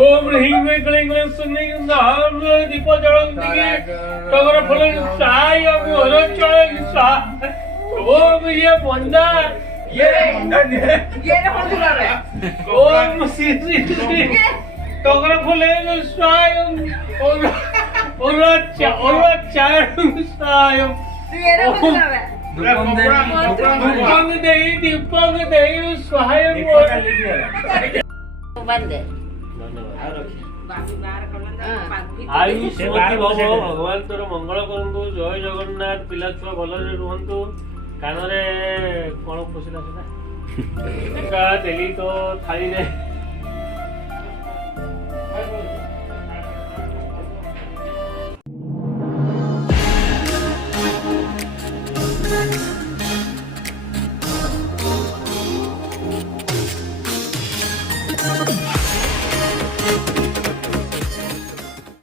ओम ह्रीं क्लीं क्लीं क्लीं सुन्नी नाम दीप जळंती टगर फल साय मोर चळे सा ओम ये बंदा ये बंदा रे ओम श्री टगर फल साय और चार साय दीपंग देई सहाय बंदे आयुष भगवान तोर मंगल करंतु जय जगन्नाथ पिला छुआ भलरे रुहंतु कान रे कोन पसिला सेटा तेली तो थाली रे